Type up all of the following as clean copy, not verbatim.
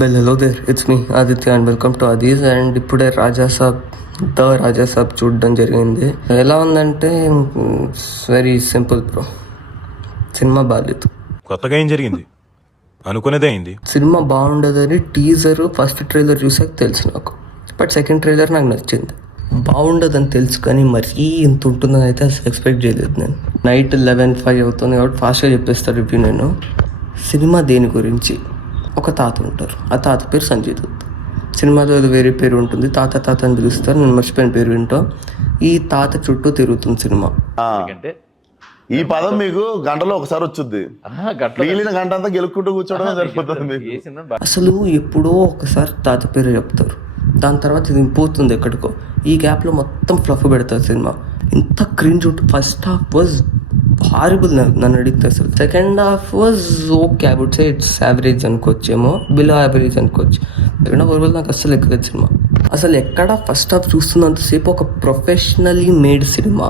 Well, hello there. It's me, Aditya, and welcome to Adis. And ఇప్పుడే రాజాసాబ్ చూడడం జరిగింది. ఎలా ఉందంటే వెరీ సింపుల్ బ్రో. సినిమా బాగాలేదు. కొత్తగా ఏం జరిగింది? అనుకునేదే అయింది. సినిమా బాగుండదని టీజర్ ఫస్ట్ ట్రైలర్ చూసాక తెలుసు నాకు. బట్ సెకండ్ ట్రైలర్ నాకు నచ్చింది. బాగుండదని తెలుసు కానీ మరీ ఇంత ఉంటుందని అయితే అసలు ఎక్స్పెక్ట్ చేయలేదు నేను. నైట్ 11:05 అవుతుంది కాబట్టి ఫాస్ట్గా చెప్పేస్తారు రివ్యూ. నేను సినిమా దేని గురించి, ఒక తాత ఉంటారు, ఆ తాత పేరు సంజయ్ దత్. సినిమాలో ఏదో వేరే పేరు ఉంటుంది, తాత అని పిలుస్తారు, నేను మర్చిపోయిన పేరు ఏంటో. ఈ తాత చుట్టూ తిరుగుతుంది సినిమా. ఈ పదం మీకు గంటలో ఒకసారి వచ్చుద్ది, మిగిలిన గంట అంతా గెలుక్కుంటూ కూర్చోవడమే సరిపోతుంది. అసలు ఎప్పుడో ఒకసారి తాత పేరు చెప్తారు, దాని తర్వాత ఇది పోతుంది ఎక్కడికో. ఈ గ్యాప్లో మొత్తం ఫ్లఫ్ పెడతారు సినిమా. ఇంత క్రింజ్ ఉంటుంది. ఫస్ట్ హాఫ్ వాజ్ హారిబుల్ నన్ను అడిగితే. అసలు second half was okay, I would say it's average అనుకోవచ్చేమో, బిలో యావరేజ్ అనుకోవచ్చు. సెకండ్ హాఫ్ ఓవరాల్ నాకు అస్సలు ఎక్కలేదు సినిమా. అసలు ఎక్కడ ఫస్ట్ హాఫ్ చూస్తున్నంతసేపు ఒక ప్రొఫెషనలీ మేడ్ సినిమా,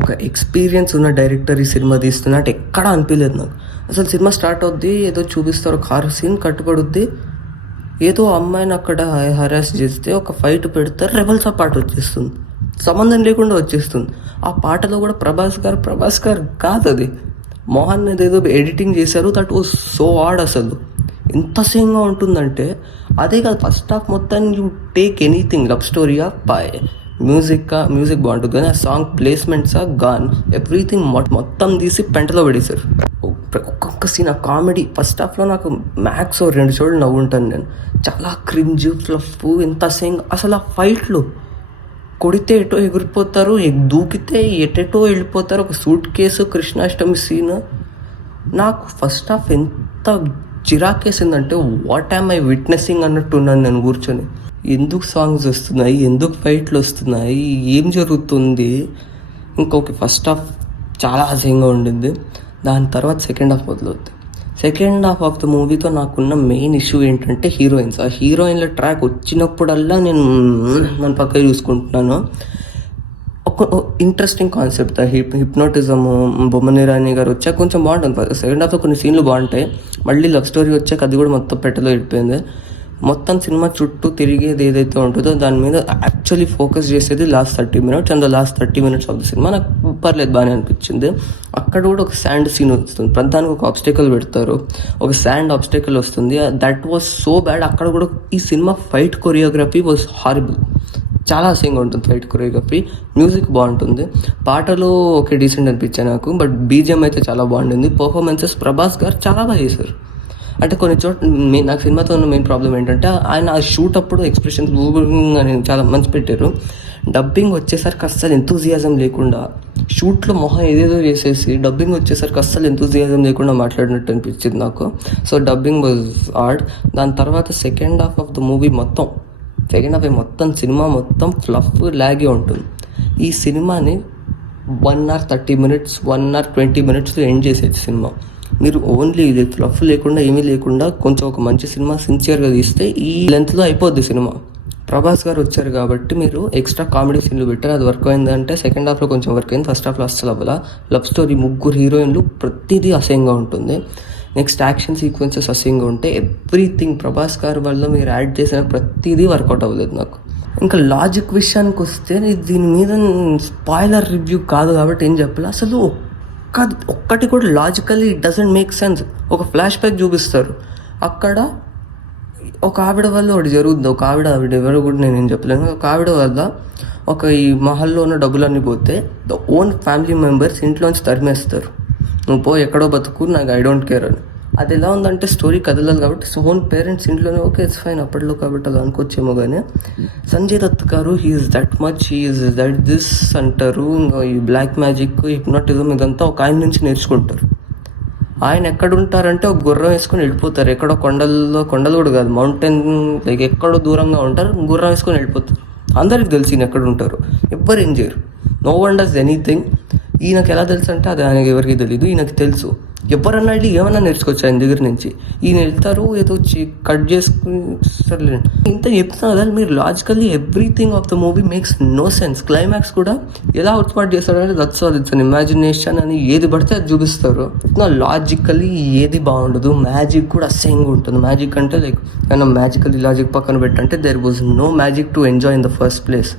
ఒక ఎక్స్పీరియన్స్ ఉన్న డైరెక్టర్ ఈ సినిమా తీస్తున్నట్టు ఎక్కడ అనిపించలేదు నాకు. అసలు సినిమా స్టార్ట్ అవుద్ది, ఏదో చూపిస్తారు, ఒక హారర్ సీన్ కట్టుబడుద్ది, ఏదో అమ్మాయిని అక్కడ హరాస్ చేస్తే ఒక ఫైట్ పెడతారు, రెబల్స్ ఆ పాట వచ్చేస్తుంది, సంబంధం లేకుండా వచ్చేస్తుంది. ఆ పాటలో కూడా ప్రభాస్ గారు కాదు, అది మోహన్ ఏదో ఎడిటింగ్ చేశారు. That was so odd. అసలు ఎంత సేమ్గా ఉంటుందంటే అదే కాదు. ఫస్ట్ హాఫ్ మొత్తం యూ టేక్ ఎనీథింగ్, లవ్ స్టోరీగా మ్యూజిక్ బాగుంటుంది, కానీ ఆ సాంగ్ ప్లేస్మెంట్సా గాన్, ఎవ్రీథింగ్ మొత్తం తీసి పెంటలో పడేశారు. ఒక్కొక్క సీన్, ఆ కామెడీ ఫస్ట్ హాఫ్లో నాకు మ్యాక్స్ 2 చోట్ల నవ్వుంటాను నేను. చాలా క్రింజ్, ఫ్లఫ్, ఎంత సేమ్. అసలు ఆ ఫైట్లు కొడితే ఎటో ఎగిరిపోతారు, దూకితే ఎటెటో వెళ్ళిపోతారు. ఒక సూట్ కేసు కృష్ణాష్టమి సీన్ నాకు ఫస్ట్ హాఫ్ ఎంత చిరాకేసిందంటే వాట్ యామ్ ఐ విట్నెసింగ్ అన్నట్టున్నాను నేను కూర్చొని. ఎందుకు సాంగ్స్ వస్తున్నాయి, ఎందుకు ఫైట్లు వస్తున్నాయి, ఏం జరుగుతుంది. ఇంకొక ఫస్ట్ హాఫ్ చాలా అసహ్యంగా ఉండింది. దాని తర్వాత సెకండ్ హాఫ్ మొదలవుతుంది. సెకండ్ హాఫ్ ఆఫ్ ద మూవీతో నాకున్న మెయిన్ ఇష్యూ ఏంటంటే హీరోయిన్స్. ఆ హీరోయిన్ల ట్రాక్ వచ్చినప్పుడల్లా నన్ను పక్కన చూసుకుంటున్నాను. ఒక ఇంట్రెస్టింగ్ కాన్సెప్ట్, హిప్నోటిజము, బొమ్మని రాణి గారు వచ్చాక కొంచెం బాగుంటుంది. సెకండ్ హాఫ్లో కొన్ని సీన్లు బాగుంటాయి, మళ్ళీ లవ్ స్టోరీ వచ్చాక అది కూడా మొత్తం పెట్టలో వెళ్ళిపోయింది. మొత్తం సినిమా చుట్టూ తిరిగేది ఏదైతే ఉంటుందో దాని మీద యాక్చువల్లీ ఫోకస్ చేసేది last 30 minutes. And last 30 minutes of the cinema నాకు పర్లేదు, బాగానే అనిపించింది. అక్కడ కూడా ఒక శాండ్ సీన్ వస్తుంది, ప్రధానికి ఒక ఆబ్స్టికల్ పెడతారు, ఒక శాండ్ ఆబ్స్టికల్ వస్తుంది. That was so bad. అక్కడ కూడా ఈ cinema fight choreography was horrible, చాలా అసహ్యంగా ఉంటుంది ఫైట్ కొరియోగ్రఫీ. మ్యూజిక్ బాగుంటుంది, పాటలు ఓకే డీసెంట్ అనిపించాయి నాకు, బట్ బీజిఎం అయితే చాలా బాగుంటుంది. పర్ఫార్మెన్సెస్ ప్రభాస్ గారు చాలా బాగా చేశారు. అంటే కొన్ని చోట్ల నాకు సినిమాతో ఉన్న మెయిన్ ప్రాబ్లం ఏంటంటే ఆయన ఆ షూట్ అప్పుడు ఎక్స్ప్రెషన్స్ అని చాలా మంచి పెట్టారు. డబ్బింగ్ వచ్చేసరికి అస్సలు ఎంతూజియాజం లేకుండా, షూట్లో మొహం ఏదేదో చేసేసి డబ్బింగ్ వచ్చేసరికి అస్సలు ఎంతూజియాజం లేకుండా మాట్లాడినట్టు అనిపించింది నాకు. So dubbing was odd. దాని తర్వాత second half of the movie మొత్తం సినిమా మొత్తం ఫ్లఫ్ లాగే ఉంటుంది. ఈ సినిమాని 1 hour 30 minutes 1 hour 20 minutes end చేసేది సినిమా. మీరు ఓన్లీ ఇది ఫ్లఫ్ లేకుండా ఏమీ లేకుండా కొంచెం ఒక మంచి సినిమా సిన్సియర్గా తీస్తే ఈ లెంత్లో అయిపోద్ది సినిమా. ప్రభాస్ గారు వచ్చారు కాబట్టి మీరు ఎక్స్ట్రా కామెడీ సీన్లు పెట్టారు, అది వర్క్ అయిందంటే సెకండ్ హాఫ్లో కొంచెం వర్క్ అయింది, ఫస్ట్ హాఫ్లో అస్సలు అవ్వాల. లవ్ స్టోరీ, 3 హీరోయిన్లు, ప్రతిదీ అసహ్యంగా ఉంటుంది. నెక్స్ట్ యాక్షన్ సీక్వెన్సెస్ అసహ్యంగా ఉంటాయి. ఎవ్రీథింగ్ ప్రభాస్ గారి వల్ల మీరు యాడ్ చేసిన ప్రతిదీ వర్కౌట్ అవ్వలేదు నాకు. ఇంకా లాజిక్ విషయానికి వస్తే దీని మీద స్పాయిలర్ రివ్యూ కాదు కాబట్టి ఏం చెప్పాలి. అసలు ఒక్కటి కూడా logically it doesn't make sense. ఒక ఫ్లాష్ బ్యాక్ చూపిస్తారు, అక్కడ ఒక ఆవిడ వల్ల ఒకటి జరుగుతుంది. ఒక ఆవిడ ఎవరు కూడా నేనేం చెప్పలేను. ఒక ఆవిడ వల్ల ఈ మహల్లో ఉన్న డబ్బులన్నీ పోతే ద ఓన్ ఫ్యామిలీ మెంబర్స్ ఇంట్లోంచి తరిమేస్తారు, నువ్వు పో ఎక్కడో బతుకు, నాకు ఐ డోంట్ కేర్ అని. అది ఎలా ఉందంటే స్టోరీ కదలాలి కాబట్టి ఓన్ పేరెంట్స్ ఇంట్లోనే ఓకే ఇట్స్ ఫైన్ అప్పట్లో కాబట్టి అలా అనుకోవచ్చేమో. కానీ సంజయ్ దత్ గారు he's that much, he's that this అంటారు. ఇంకా ఈ బ్లాక్ మ్యాజిక్, హిప్నోటిజం ఇదంతా ఒక ఆయన నుంచి నేర్చుకుంటారు. ఆయన ఎక్కడ ఉంటారంటే ఒక గుర్రం వేసుకొని వెళ్ళిపోతారు, ఎక్కడో కొండలు కూడా కాదు, మౌంటైన్ లైక్ ఎక్కడో దూరంగా ఉంటారు, గుర్రం వేసుకొని వెళ్ళిపోతారు. అందరికి తెలిసి ఈయన ఎక్కడ ఉంటారు, ఎవ్వరు ఏం చేయరు, నో వన్ డస్ ఎనీథింగ్. ఈయనకు ఎలా తెలుసు అంటే అది ఆయనకి ఎవరికి తెలీదు, ఈయనకు తెలుసు. ఎవరన్నా వెళ్ళి ఏమన్నా నేర్చుకోవచ్చు ఆయన దగ్గర నుంచి. ఈయన వెళ్తారు ఏదో కట్ చేసుకుని సర్లే ఇంత చెప్తున్నా కదా, మీరు logically everything of the movie makes no sense. Climax కూడా ఎలా అవుట్పాటు చేస్తారంటే that's all it's an imagination అని ఏది పడితే అది చూపిస్తారు. లాజికల్లీ ఏది బాగుండదు. మ్యాజిక్ కూడా అసహ్యంగా ఉంటుంది. మ్యాజిక్ అంటే లైక్ ఏమైనా మ్యాజికల్లీ లాజిక్ పక్కన పెట్టంటే there was no magic to enjoy in the first place.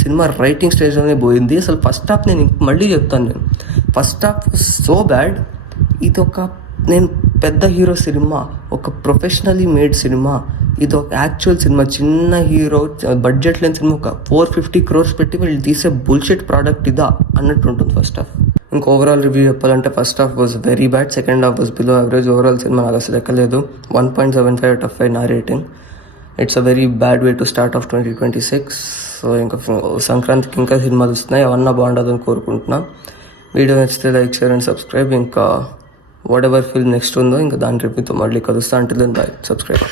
Cinema writing స్టేజ్లోనే పోయింది. అసలు ఫస్ట్ హాఫ్ నేను మళ్ళీ చెప్తాను, నేను ఫస్ట్ హాఫ్ సో బ్యాడ్. ఇది ఒక నేను పెద్ద హీరో సినిమా, ఒక ప్రొఫెషనలీ మేడ్ సినిమా, ఇది ఒక యాక్చువల్ సినిమా, చిన్న హీరో బడ్జెట్ లేని సినిమా, ఒక 450 crores పెట్టి వీళ్ళు తీసే బుల్షిట్ ప్రోడక్ట్ ఇదా అన్నట్టు ఉంటుంది ఫస్ట్ హాఫ్. ఇంకా ఓవరాల్ రివ్యూ చెప్పాలంటే first half was very bad, second half was below average. Overall cinema నాకు అసలు ఎక్కలేదు. 1.75 out of 5 నా rating. It's a very bad way to start of 2026. So ఇంకా సంక్రాంతికి ఇంకా సినిమాలు వస్తున్నాయి, అవన్నీ బాగుండదని కోరుకుంటున్నా. వీడియో నచ్చితే లైక్, షేర్ అండ్ సబ్స్క్రైబ్. ఇంకా వాట్ ఎవర్ ఫిల్మ్ నెక్స్ట్ ఉందో ఇంకా దాని రివ్యూతో మళ్ళీ కలుస్తా. అంటే దెన్ బై, సబ్స్క్రైబ్.